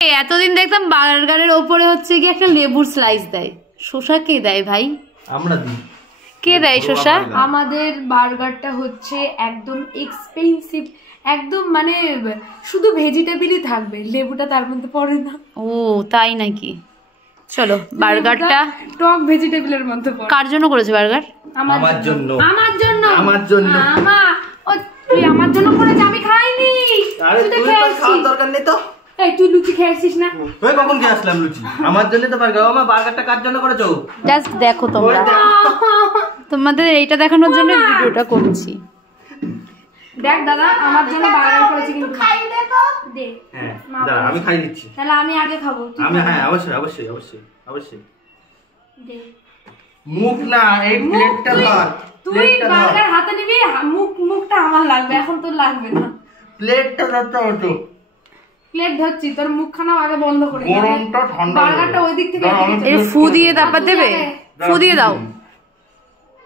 এতদিন দেখতাম বার্গারের ওপরে হচ্ছে কি একটা লেবুর স্লাইস দেয়, শসা কে দেয় ভাই? আমরা দিই। কে দেয় শসা? আমাদের বার্গারটা হচ্ছে একদম এক্সপেন্সিভ, একদম মানে শুধু ভেজিটেবলই থাকবে, লেবুটা তার মধ্যে পড়ে না। ও তাই নাকি? চলো বার্গারটা টক ভেজিটেবলের মধ্যে পড়ে। কার জন্য করেছে বার্গার? আমার জন্য। আমার জন্য। আমার জন্য। তুই আমার জন্য করেছিস, আমি খাইনি। আরে তুই তো খাওয়ার দরকার নেই তো। এই তুই লুচি খেয়েছিস না? ওই কখন খেয়ে আসলাম লুচি? আমার জন্য তো বার্গার। আমার বার্গারটা কার জন্য করেছো? জাস্ট দেখো তোমরা, তোমাদের এইটা দেখানোর জন্য ভিডিওটা করছি। দেখ দাদা, আমার জন্য বার্গার করেছি, কিন্তু খাই দে তো। দে। হ্যাঁ দাঁড়া, আমি খাই দিচ্ছি। তাহলে আমি আগে খাবো। আমি হ্যাঁ অবশ্যই অবশ্যই অবশ্যই অবশ্যই। দে। মুখ না, এই প্লেটটা ধর। তুই বার্গার হাতে নিবি, মুখটা আমার লাগবে, এখন তোর লাগবে না। প্লেটটা ধরতে হতো। প্লেট ধরছি, তোর মুখখানা আগে বন্ধ করে দে। গরমটা ঠান্ডা। বার্গারটা ওই দিক থেকে এই ফু দিয়ে তারপর দেবে, ফু দিয়ে দাও।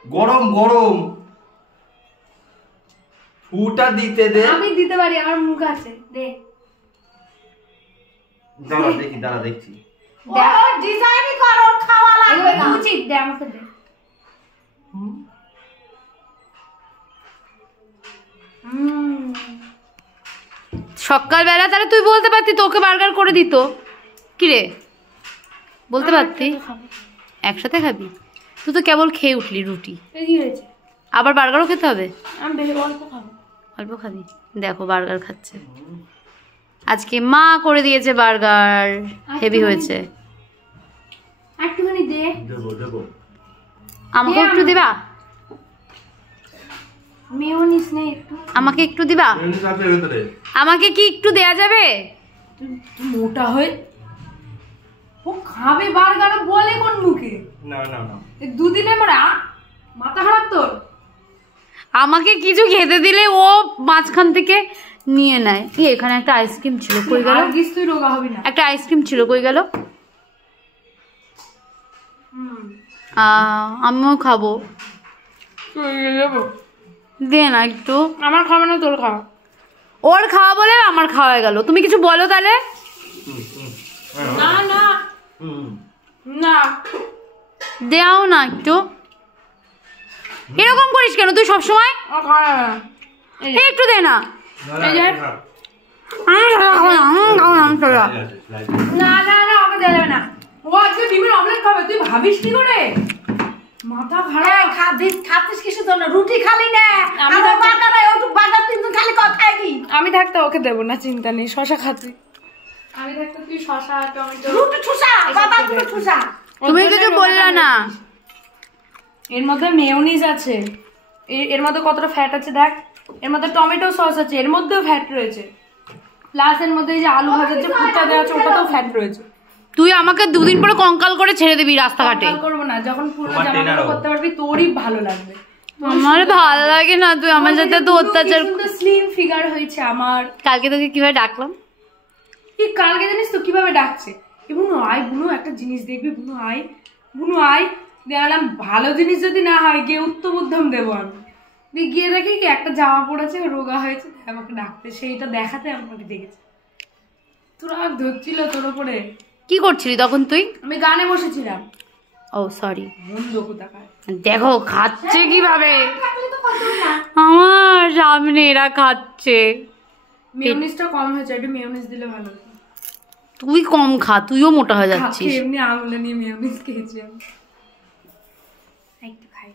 গরম গরম, ফুটা দিতে দে। আমি দিতে পারি, আমার মুখ আছে। দে। দাঁড়া দেখি, দাঁড়া দেখছি। ও ডিজাইনই করো, খাওয়া লাগবে না। উচিত দে, আমাকে দে। সকালবেলা তাহলে তুই বলতে পারতি, তোকে বার্গার করে দিত। কিরে বলতে পারতি একসাথে খাবি? তুই তো কেবল খেয়ে উঠলি রুটি, কি হয়েছে? আবার বার্গারও খেতে হবে? আমি বেশি অল্প খাবো। অল্প খাবি? দেখো বার্গার খাচ্ছে। আজকে মা করে দিয়েছে বার্গার, হেভি হয়েছে। একটুখানি দে। দেবো দেবো। আমাকে একটু দিবা? মেয়োনিজ নেই একটু? আমাকে একটু দিবা? আমাকে কি একটু দেয়া যাবে? তুই মোটা হয়ে ও খাবে বার্গার বলে কোন মুখে? না না না, এই দুদিনে মরে মাথা খারাপ তোর। আমাকে কিছু খেতে দিলে ও মাঝখান থেকে নিয়ে নেয়। এখানে একটা আইসক্রিম ছিল, কই গেল? তুই রোগা হবি না। একটা আইসক্রিম ছিল, কই গেল? আমিও খাবো, দে না একটু। আমার খাওয়া না তোর খাওয়া। ওর খাওয়া বলে আমার খাওয়া গেল। তুমি কিছু বলো তাহলে। না না না, দেও না একটু। এরকম করিস কেন তুই সবসময়? একটু দে না। না না না, আমাকে দেওয়া যাবে না। ও আজকে ডিমের অমলেট খাবে, তুই ভাবিস কি করে? মাথা খারাপ। খাচ্ছিস কিছু জন্য? রুটি খালি না, আমি থাকতে ওকে দেবো না, চিন্তা নেই। শশা খাচ্ছি আমি থাকতে, তুই শশা টমেটো রুটি ঠুসা, বাদামগুলো ঠুসা। তুমি কিছু বললা না। এর মধ্যে মেয়োনিজ আছে, এর মধ্যে কতটা ফ্যাট আছে দেখ। এর মধ্যে টমেটো সস আছে, এর মধ্যেও ফ্যাট রয়েছে। প্লাস এর মধ্যে এই যে আলু ভাজার যে পুরটা দেওয়া আছে, ওটাতেও ফ্যাট রয়েছে। তুই আমাকে দুদিন পরে কঙ্কাল করে ছেড়ে দিবি রাস্তাঘাটে। করবো না, যখন পুরো জামা করতে পারবি তোরই ভালো লাগবে। আমার ভালো লাগে না, তুই আমার সাথে তো অত্যাচার। স্লিম ফিগার হয়েছে আমার। কালকে তোকে কিভাবে ডাকলাম? কি কালকে জানিস তো কিভাবে ডাকছে? বুনু আয়, বুনু একটা জিনিস দেখবি, বুনু আয়, বুনু আয়। দেখলাম ভালো জিনিস যদি না হয়, গিয়ে উত্তম উদ্ধম দেবো আমি। গিয়ে দেখি কি একটা জামা পড়েছে, রোগা হয়েছে, আমাকে ডাকতে, সেইটা দেখাতে আমাকে দেখেছে। তোর আর ধরছিল তোর উপরে। কি করছিলি তখন তুই? আমি গানে বসেছিলাম। ও সরি। দেখো খাচ্ছে কিভাবে আমার সামনে, এরা খাচ্ছে। মেয়োনিজটা কম হয়েছে, একটু মেয়োনিজ দিলে ভালো হতো। তুই কম খা, তুইও মোটা হয়ে যাচ্ছিস। এমনি আঙুলে নিয়ে মেয়োনিজ খেয়েছি আমি। একটু খাই।